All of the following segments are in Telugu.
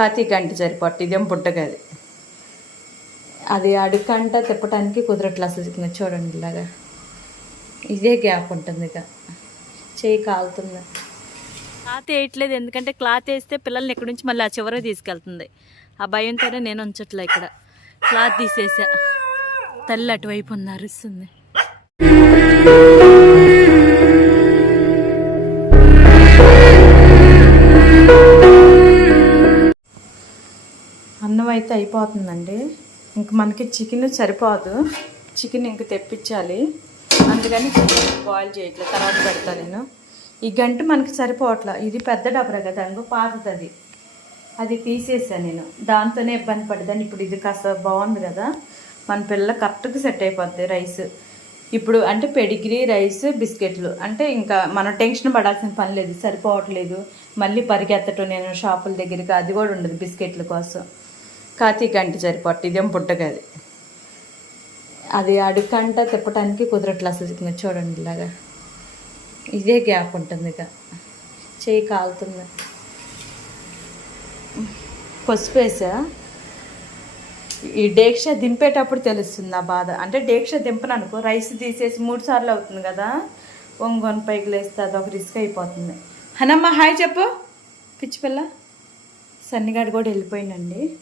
కాతి గంట సరిపోట్టు ఇదేం పుట్టగది అది అడుకంట తిప్పడానికి కుదరట్లా అసలు చూడండి ఇలాగా. ఇదే గ్యాప్ ఉంటుంది ఇక. చేయి కాలుతుంది. క్లాత్ వేయట్లేదు. ఎందుకంటే క్లాత్ వేస్తే పిల్లల్ని ఇక్కడి నుంచి మళ్ళీ ఆ చివరికి తీసుకెళ్తుంది. ఆ భయంతోనే నేను ఉంచట్లే ఇక్కడ. క్లాత్ తీసేసా. తల్లి అటువైపు ఉంది అరుస్తుంది. అయితే అయిపోతుందండి. ఇంక మనకి చికెన్ సరిపోదు. చికెన్ ఇంక తెప్పించాలి. అందుకని చికెన్ బాయిల్ చేయట్లేదు తర్వాత పెడతా నేను. ఈ గంట మనకి సరిపోవట్లా. ఇది పెద్ద డబ్బరా కదా. ఇంకో పాతది అది అది తీసేసాను నేను. దాంతోనే ఇబ్బంది పడ్డాను ఇప్పుడు ఇది కాస్త బాగుంది కదా. మన పిల్ల కరెక్ట్గా సెట్ అయిపోద్ది రైస్. ఇప్పుడు అంటే పెడిగ్రీ రైస్ బిస్కెట్లు. అంటే ఇంకా మనం టెన్షన్ పడాల్సిన పని లేదు. సరిపోవట్లేదు. మళ్ళీ పరిగెత్తటం నేను షాపుల దగ్గరికి. అది కూడా ఉండదు బిస్కెట్ల కోసం. కాతి గంట సరిపోట్టు ఇదేం పుట్టగది అది అడుగంట తిప్పడానికి కుదరట్లే అసలు చూడండి ఇలాగా. ఇదే గ్యాప్ ఉంటుంది ఇక. చేయి కాలుతుంది. పసుపు వేసా? ఈ డేక్ష దింపేటప్పుడు తెలుస్తుంది ఆ బాధ. అంటే డేక్ష దింపను అనుకో రైస్ తీసేసి మూడు సార్లు అవుతుంది కదా. ఒంగొని పైకి లేస్తే అది ఒక రిస్క్ అయిపోతుంది. హనమ్మ హాయ్ చెప్పు. పిచ్చి పిల్ల. సన్నిగాడు కూడా వెళ్ళిపోయిందండి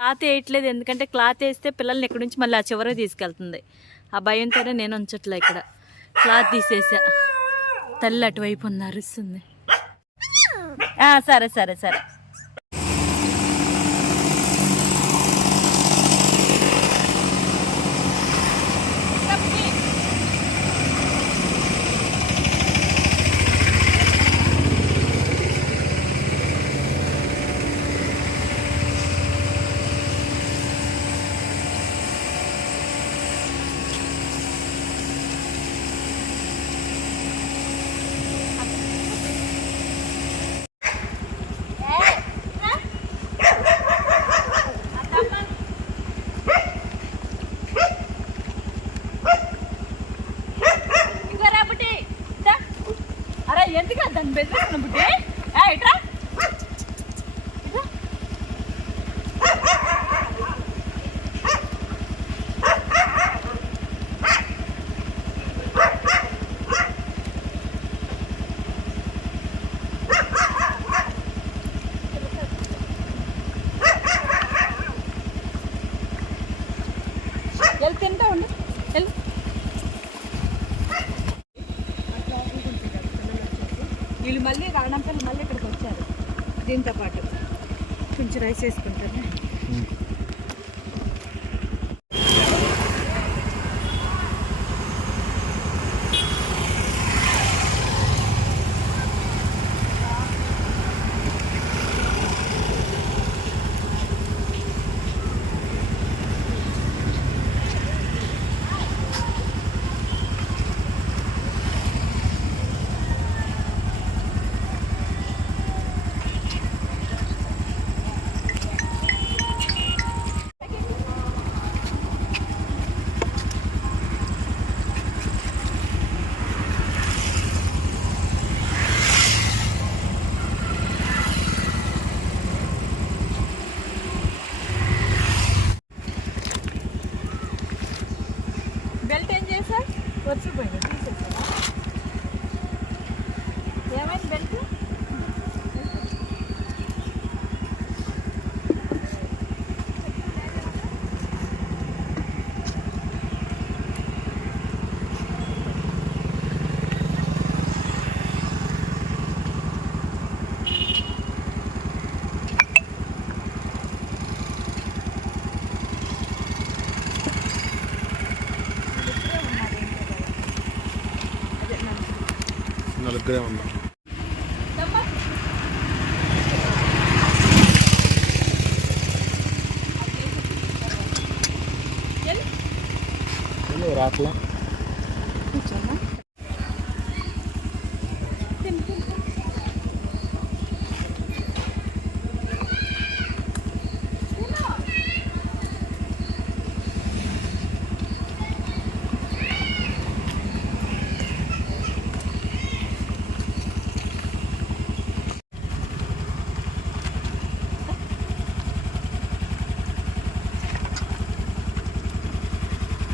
క్లాత్ వేయట్లేదు. ఎందుకంటే క్లాత్ వేస్తే పిల్లల్ని ఎక్కడి నుంచి మళ్ళీ ఆ చివరికి తీసుకెళ్తుంది. ఆ భయంతోనే నేను ఉంచట్లే ఇక్కడ. క్లాత్ తీసేసా. తల్లి అటువైపు ఉంది అరుస్తుంది. సరే సరే సరే. ఎందుకు దాన్ని బెదిరిస్తున్న బుడ్డే? ఇట్రా వెళ్ళి తింటా ఉండు వెళ్ళు వీళ్ళు మళ్ళీ రావడంపల్లి మళ్ళీ ఇక్కడికి వచ్చారు. దీంతో పాటు కొంచెం రైస్ వేసుకుంటారు? వచ్చిపోయింది తీసేసా ఏమైంది బెల్ట్? నలుగురే ఉన్నాం. రాట్లా తిను తిను తిను.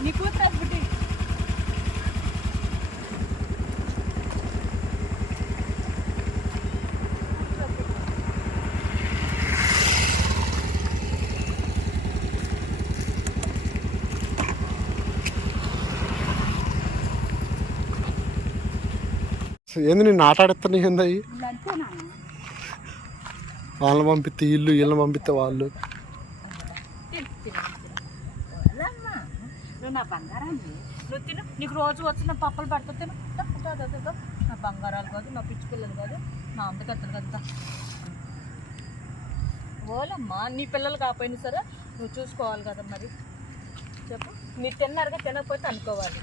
నీ కూతురు అది బిడ్డ ఏంది నేను ఆటాడుతాను ఏంది అయ్యి? అంతేనా వాళ్ళని పంపిస్తే ఇల్లు వీళ్ళని పంపిస్తే వాళ్ళు తిను తిను తిను నువ్వు నా బంగారాన్ని. నువ్వు తిను. నీకు రోజు వచ్చిన పప్పలు పడుతూ తిను. నా బంగారాలు కాదు నా పిచ్చి పిల్లలు కాదు నా అందకత్తలు కదా ఓలమ్మా నీ పిల్లలు కాకపోయినా సరే నువ్వు చూసుకోవాలి కదా మరి. చెప్పు. మీరు తిన్నారుగా తినకపోతే అనుకోవాలి.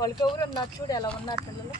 వాళ్ళకి ఎవరు ఉన్నారు చూడు ఎలా ఉన్నారు పిల్లలు.